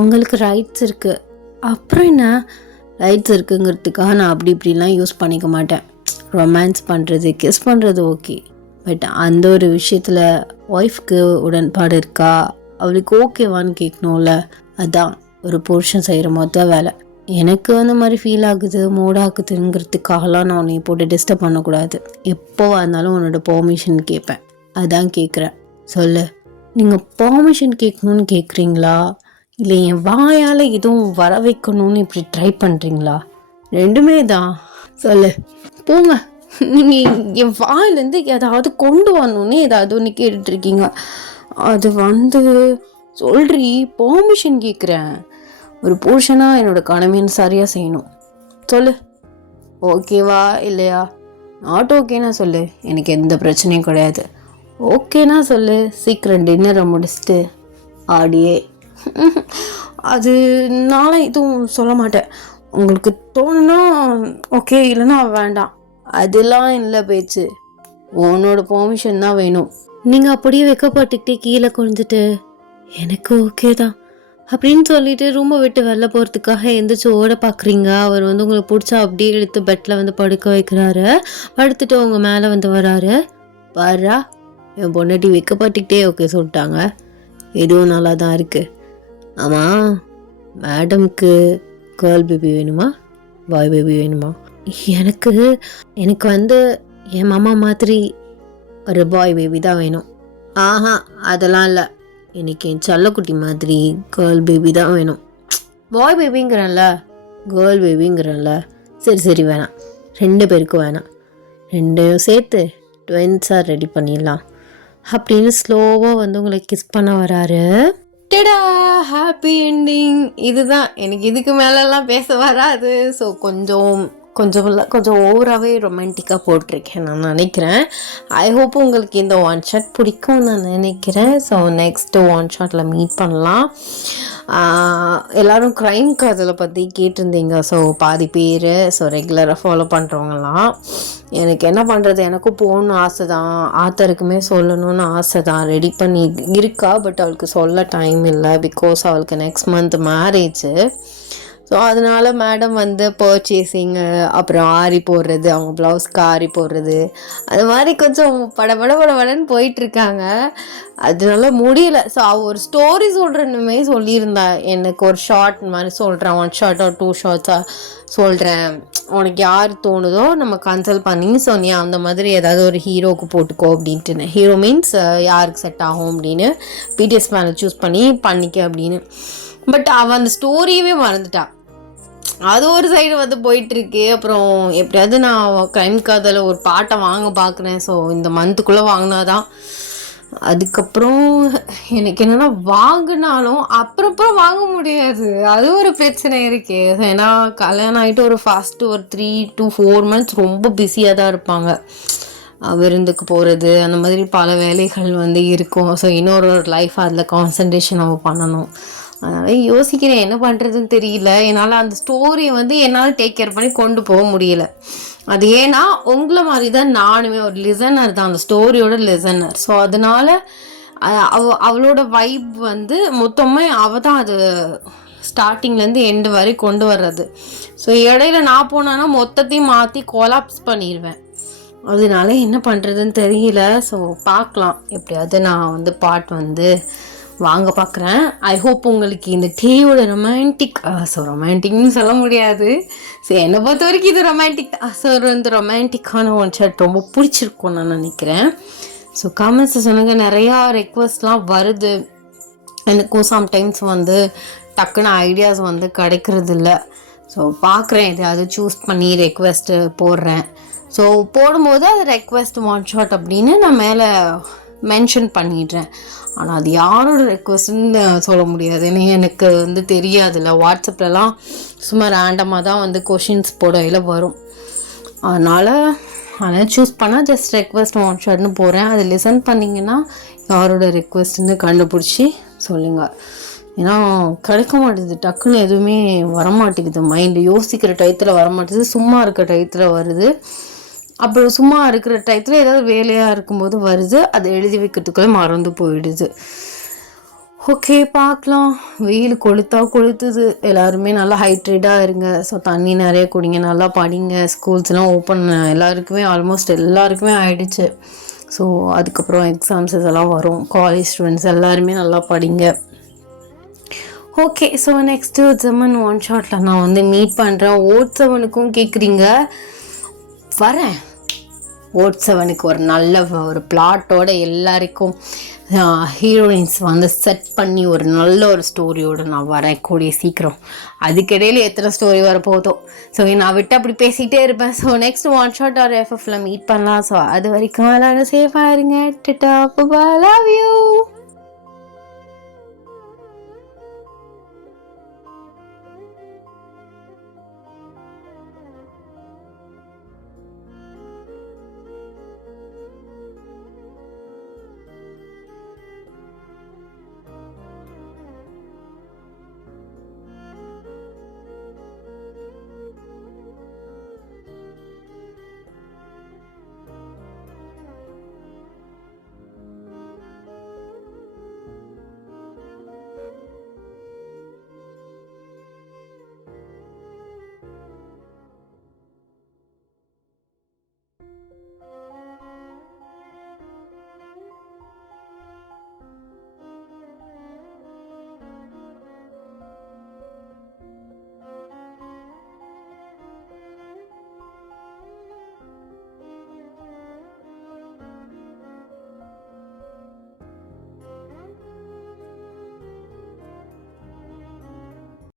உங்களுக்கு ரைட்ஸ் இருக்குது. அப்புறம் என்ன ரைட்ஸ் இருக்குங்கிறதுக்காக நான் அப்படி இப்படிலாம் யூஸ் பண்ணிக்க மாட்டேன். ரொமான்ஸ் பண்ணுறது, கிஸ் பண்ணுறது ஓகே, பட் அந்த ஒரு விஷயத்தில் ஒய்ஃப்க்கு உடன்பாடு இருக்கா, அவளுக்கு ஓகேவான்னு கேட்கணும்ல. அதுதான் ஒரு புருஷன் செய்கிற மொத்த வேலை. எனக்கு அந்த மாதிரி ஃபீல் ஆகுது, மூடாக்குதுங்கிறதுக்காகலாம் நான் உன்னை போட்டு டிஸ்டர்ப் பண்ணக்கூடாது. எப்போவா இருந்தாலும் உன்னோட பெர்மிஷன் கேட்பேன். அதான் கேட்குறேன். சொல்லு, நீங்கள் பெர்மிஷன் கேட்கணுன்னு கேட்குறீங்களா, இல்லை என் வாயால் எதுவும் வர வைக்கணும்னு இப்படி ட்ரை பண்ணுறீங்களா? ரெண்டுமே தான். சொல்லு. போங்க, நீங்கள் என் வாயிலேருந்து ஏதாவது கொண்டு வரணுன்னு ஏதாவது ஒன்று கேட்டுட்ருக்கீங்க. அது வந்து சொல்றி, பெர்மிஷன் கேட்குறேன். ஒரு புருஷனாக என்னோட கடமைன்னு சரியாக செய்யணும். சொல்லு, ஓகேவா இல்லையா? நாட் ஓகேனா சொல்லு, எனக்கு எந்த பிரச்சனையும் கிடையாது. ஓகேனா சொல்லு, சீக்கிரம் டின்னரை முடிச்சுட்டு ஆடியே. அது நானும் எதுவும் சொல்ல மாட்டேன். உங்களுக்கு தோணுன்னா ஓகே, இல்லைன்னா வேண்டாம். அதெல்லாம் இல்லை பேச்சு. உன்னோட பெர்மிஷன் தான் வேணும். நீங்கள் அப்படியே வைக்கப்பட்டுக்கிட்டே கீழே குனிஞ்சிட்டு எனக்கு ஓகே தான் அப்படின்னு சொல்லிட்டு ரூமை விட்டு வெளில போகிறதுக்காக எந்திரிச்சு ஓட பார்க்குறீங்க. அவர் வந்து உங்களை பிடிச்சா அப்படியே எடுத்து பெட்டில் வந்து படுக்க வைக்கிறாரு. படுத்துட்டு உங்கள் மேலே வந்து வராரு. வர்றா, என் பொண்டாட்டி வைக்கப்பட்டுக்கிட்டே ஓகே சொல்லிட்டாங்க, எதுவும் நல்லா தான் இருக்குது. ஆமாம், மேடம்க்கு கேர்ள் பேபி வேணுமா, பாய் பேபி வேணுமா? எனக்கு வந்து என் மாமா மாதிரி ஒரு பாய் பேபி தான் வேணும். ஆஹா, அதெல்லாம் இல்லை, எனக்கு என் செல்லக்குட்டி மாதிரி கேர்ள் பேபி தான் வேணும். பாய் பேபிங்கிறேன்ல, கேர்ள் பேபிங்கிறேன்ல. சரி வேணாம், 2 பேருக்கும் வேணாம், 2 சேர்த்து ட்வின்ஸாக ரெடி பண்ணிடலாம் அப்படின்னு ஸ்லோவாக வந்து உங்களை கிஸ் பண்ண வராரு. டடா, ஹாப்பி என்டிங். இதுதான், எனக்கு இதுக்கு மேலெல்லாம் பேச வராது. ஸோ கொஞ்சம் ஓவராகவே ரொமான்டிக்காக போட்டிருக்கேன் நான் நினைக்கிறேன். ஐ ஹோப் உங்களுக்கு இந்த ஒன் ஷாட் பிடிக்கும் நான் நினைக்கிறேன். ஸோ நெக்ஸ்ட்டு ஒன் ஷாட்டில் மீட் பண்ணலாம். எல்லோரும் க்ரைம் கதை பற்றி கேட்டிருந்தீங்க. ஸோ பாதி பேர், ஸோ ரெகுலராக ஃபாலோ பண்ணுறவங்கலாம். எனக்கு என்ன பண்ணுறது, எனக்கும் போகணுன்னு ஆசை தான், ஆத்தருக்குமே சொல்லணும்னு ஆசை தான், ரெடி பண்ணி இருக்கா. பட் அவளுக்கு சொல்ல டைம் இல்லை, பிகாஸ் அவளுக்கு நெக்ஸ்ட் மந்த் மேரேஜு. ஸோ அதனால் மேடம் வந்து பர்ச்சேசிங்கு, அப்புறம் ஆரி போடுறது, அவங்க ப்ளவுஸ்க்கு ஆரி போடுறது, அது மாதிரி கொஞ்சம் படன்னு போயிட்டுருக்காங்க. அதனால முடியல. ஸோ அவள் ஒரு ஸ்டோரி சொல்கிறேன்னுமே சொல்லியிருந்தா, எனக்கு ஒரு ஷார்ட் மாதிரி சொல்கிறேன், 1 ஷார்ட் ஒரு 2 ஷார்ட்ஸாக சொல்கிறேன், உனக்கு யார் தோணுதோ நம்ம கன்சல்ட் பண்ணி சொன்னியா அந்த மாதிரி ஏதாவது ஒரு ஹீரோவுக்கு போட்டுக்கோ அப்படின்ட்டு. ஹீரோ மீன்ஸ் யாருக்கு செட் ஆகும் அப்படின்னு பிடிஎஸ் மேலே சூஸ் பண்ணிக்க அப்படின்னு. பட் அவள் அந்த ஸ்டோரியவே மறந்துட்டா. அது ஒரு சைடு வந்து போயிட்டுருக்கு. அப்புறம் எப்படியாவது நான் க்ரைம் கதையில் ஒரு பாட்டை வாங்க பார்க்குறேன். ஸோ இந்த மந்த்துக்குள்ளே வாங்கினாதான். அதுக்கப்புறம் எனக்கு என்னென்னா, வாங்கினாலும் அப்புறம் வாங்க முடியாது, அது ஒரு பிரச்சனை இருக்கு. ஏன்னா கல்யாணம் ஆகிட்டு ஒரு ஃபஸ்ட்டு ஒரு 3 to 4 months ரொம்ப பிஸியாக தான் இருப்பாங்க. விருந்துக்கு போகிறது, அந்த மாதிரி பல வேலைகள் வந்து இருக்கும். ஸோ இன்னொரு லைஃப் அதில் கான்சன்ட்ரேஷன் நம்ம பண்ணணும். அதனால் யோசிக்கிறேன் என்ன பண்ணுறதுன்னு தெரியல. என்னால் அந்த ஸ்டோரியை வந்து என்னால் டேக் கேர் பண்ணி கொண்டு போக முடியல. அது ஏன்னா உங்களை மாதிரி தான் நானுமே ஒரு லிசனர் தான், அந்த ஸ்டோரியோட லிசனர். ஸோ அதனால் அவளோட வைப் வந்து மொத்தமே அவள் தான் அது ஸ்டார்டிங்லேருந்து எண்டு வரை கொண்டு வர்றது. ஸோ இடையில நான் போனேன்னா மொத்தத்தையும் மாற்றி கொலாப்ஸ் பண்ணிடுவேன். அதனால என்ன பண்ணுறதுன்னு தெரியல. ஸோ பார்க்கலாம், எப்படியாவது நான் வந்து பாட் வந்து வாங்க பார்க்குறேன். ஐ ஹோப் உங்களுக்கு இந்த டேயோட ரொமான்டிக்னு சொல்ல முடியாது. ஸோ என்னை பொறுத்த வரைக்கும் இது ரொமான்டிக் தான். ஸோ இந்த ரொமான்டிக்கான ஒன் ஷாட் ரொம்ப பிடிச்சிருக்கும் நான் நினைக்கிறேன். ஸோ காமெண்ட்ஸை சொன்னாங்க, நிறையா ரெக்வஸ்ட்லாம் வருது. எனக்கும் சம்டைம்ஸ் வந்து டக்குன்னு ஐடியாஸ் வந்து கிடைக்கிறது இல்லை. ஸோ பார்க்குறேன், எதையாவது சூஸ் பண்ணி ரெக்வெஸ்ட்டு போடுறேன். ஸோ போடும்போது அது ரெக்வெஸ்ட் ஒன் ஷாட் அப்படின்னு நான் மேலே மென்ஷன் பண்ணிடுறேன். ஆனால் அது யாரோட ரெக்வெஸ்ட்டுன்னு சொல்ல முடியாது, ஏன்னா எனக்கு வந்து தெரியாதுல்ல. வாட்ஸ்அப்லலாம் சும்மா ரேண்டமாக தான் வந்து கொஷின்ஸ் போடையில் வரும். அதனால் சூஸ் பண்ணால் ஜஸ்ட் ரெக்வெஸ்ட் ஒன் ஷாட்னு போகிறேன். அது லிசன் பண்ணிங்கன்னா யாரோட ரெக்வெஸ்ட்னு கண்டுபிடிச்சி சொல்லுங்கள். ஏன்னா கிடைக்க மாட்டேது, டக்குன்னு எதுவுமே வரமாட்டேங்குது. மைண்டு யோசிக்கிற டயத்தில் வரமாட்டேது, சும்மா இருக்கிற டயத்தில் வருது. அப்புறம் சும்மா இருக்கிற டயத்தில் ஏதாவது வேலையாக இருக்கும்போது வருது, அதை எழுதி வைக்கிறதுக்குள்ளே மறந்து போயிடுது. ஓகே, பார்க்கலாம். வெயில் கொளுத்துது. எல்லாருமே நல்லா ஹைட்ரேட்டாக இருங்க. ஸோ தண்ணி நிறைய குடிங்க, நல்லா படிங்க. ஸ்கூல்ஸ்லாம் ஓப்பன் எல்லாருக்குமே, ஆல்மோஸ்ட் எல்லாருக்குமே ஆயிடுச்சு. ஸோ அதுக்கப்புறம் எக்ஸாம்ஸ் இதெல்லாம் வரும். காலேஜ் ஸ்டூடெண்ட்ஸ் எல்லாருமே நல்லா படிங்க. ஓகே, ஸோ நெக்ஸ்ட்டு ஜெமன் ஒன் ஷாட்டில் நான் வந்து மீட் பண்ணுறேன். ஓட் 7க்கும் கேட்குறீங்க, வரேன். ஓட் 7க்கு ஒரு நல்ல ஒரு பிளாட்டோட எல்லாருக்கும் ஹீரோயின்ஸ் வந்து செட் பண்ணி ஒரு நல்ல ஒரு ஸ்டோரியோடு நான் வரேன் கூடிய சீக்கிரம். அதுக்கிடையில் எத்தனை ஸ்டோரி வரப்போதோ. ஸோ நான் விட்டு அப்படி பேசிகிட்டே இருப்பேன். So next one shot or எஃப்எஃப்ல மீட் பண்ணலாம். ஸோ அது வரைக்கும் எல்லாரும் சேஃபாக இருங்க. டிட்டா, பை, லவ் யூ.